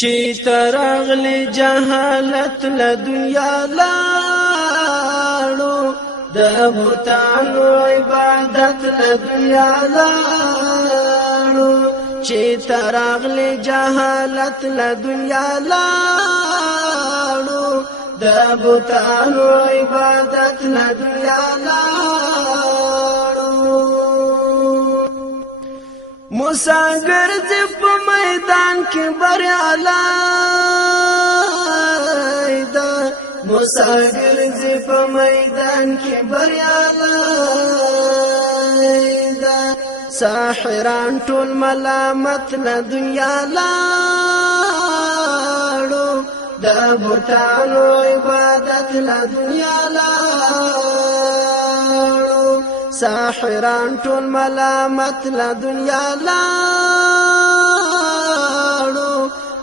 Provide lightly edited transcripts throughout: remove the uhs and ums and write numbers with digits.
چې ترغلی جهالت له دنیا لاړو د بوتانو عبادت له دنیا لاړو چې ترغلی جهالت له دنیا لاړو د بوتانو عبادت له دنیا لاړو موسی ګرځي په میدان کې بریالی ده موسی ګرځي په میدان کې بریالی ده ساحران ټول ملامت له دنیا لاړو د بوتانو عبادت له دنیا لاړو ساحران ټول ملامت له دنیا لاړو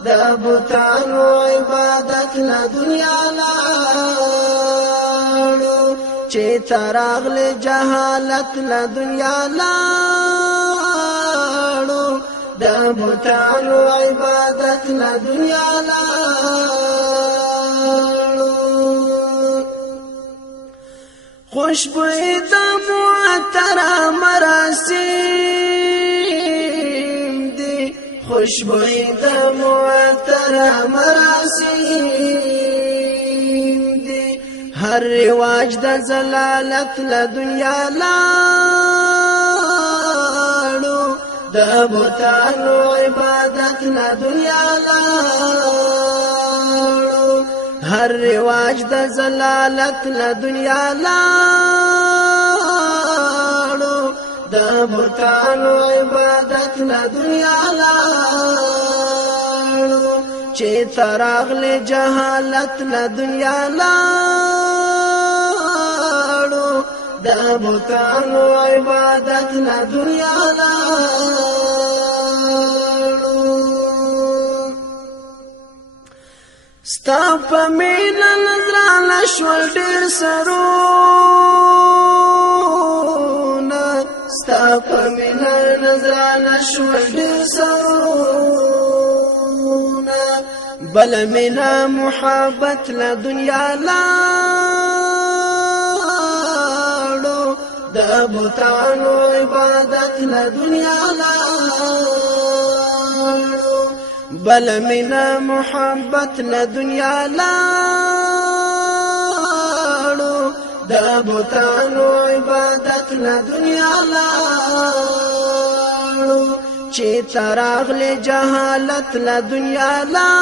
د بوتانو عبادت له دنیا لاړو چې ترغلی جهالت له دنیا لاړو د بوتانو عبادت له دنیا لاړو خوشبوئی د معطر مراسم دی خوشبوئی د معطر مراسم دی هر رواج د زلالت له دنیا لاړو د بوتانو عبادت له دنیا لاړو هر رواج د زلالت له دنیا لاړو د بوتانو عبادت له دنیا لاړو چې ترغلی جهالت له دنیا لاړو د بوتانو عبادت له دنیا لاړو ستا په مینه نظرانه شول ډېر سرونه ستا په مینه نظرانه شول ډېر سرونه بله مینه محبت له دنیا لاړو د بوتانو عبادت له دنیا لاړو بل منا محبت له دنیا لاړو د بوتانو عبادت له دنیا لاړو چې ترغلی جهالت له دنیا لاړو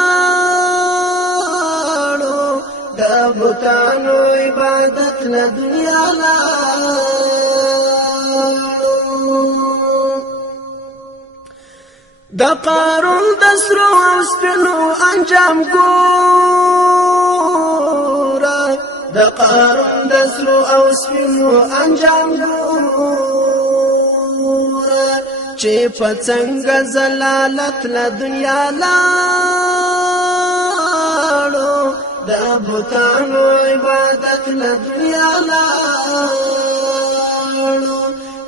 د بوتانو عبادت له دنیا لاړو د قارون د سرو او سپینو انجام ګوره د قارون د سرو او سپینو انجام ګوره چې په څنګه زلالت له دنیا لاړو د بوتانو عبادت له دنیا لاړو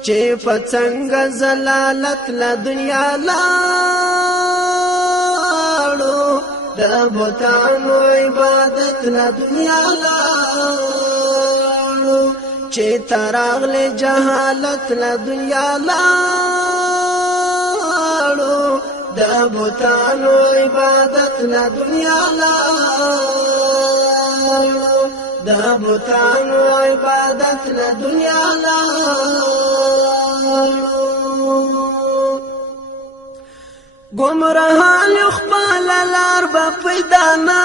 چې په څنګه زلالت له دنیا لاړو د بوتانو عبادت له دنیا لاړو چې ترغلی جهالت له دنیا لاړو د بوتانو عبادت له دنیا لاړو د بوتانو عبادت له دنیا لاړو گمراهان خپل لار به پیدا نه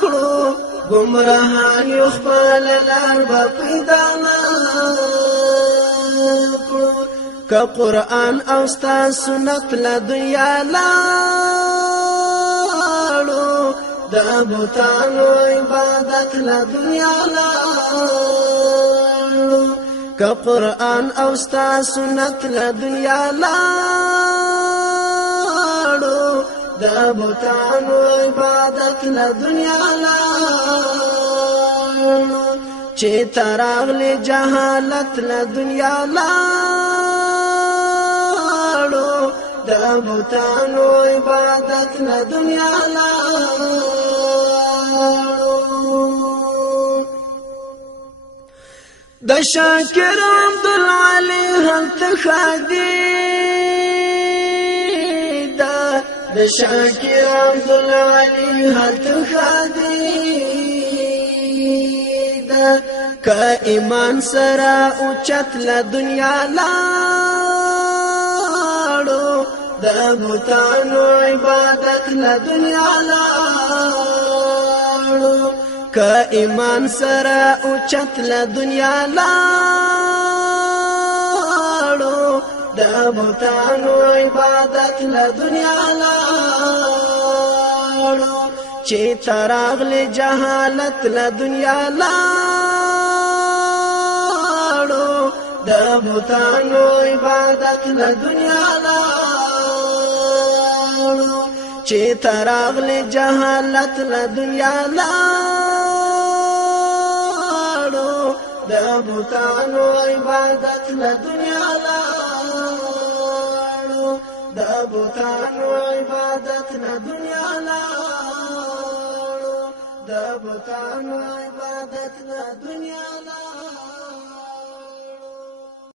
کړو گمراهان خپل لار به پیدا نه کړو که قرآن او ستا سنت له دنیا لاړو د بوتانو عبادت له دنیا لاړو که قرآن او ستا سنت له دنیا لاړو د بوتانو عبادت له دنیا لاړو چې ترغلی جهالت له دنیا لاړو د بوتانو عبادت له دنیا لاړو د شاکر عبدالعلی هلته خادي د شاکر عبدالعلی هلته خادي که ایمان سره اوچت له دنیا لاړو د بوتانو عبادت له دنیا لاړو که ایمان سره اوچت له دنیا لاړو د بوتانو عبادت له دنیا لاړو چې تراغله جهالت له دنیا لاړو د بوتانو عبادت له دنیا لاړو چې تراغله جهالت له دنیا لاړو د بوتانو عبادت له دنیا لاړو د بوتانو عبادت له دنیا لاړو د بوتانو عبادت له دنیا لاړو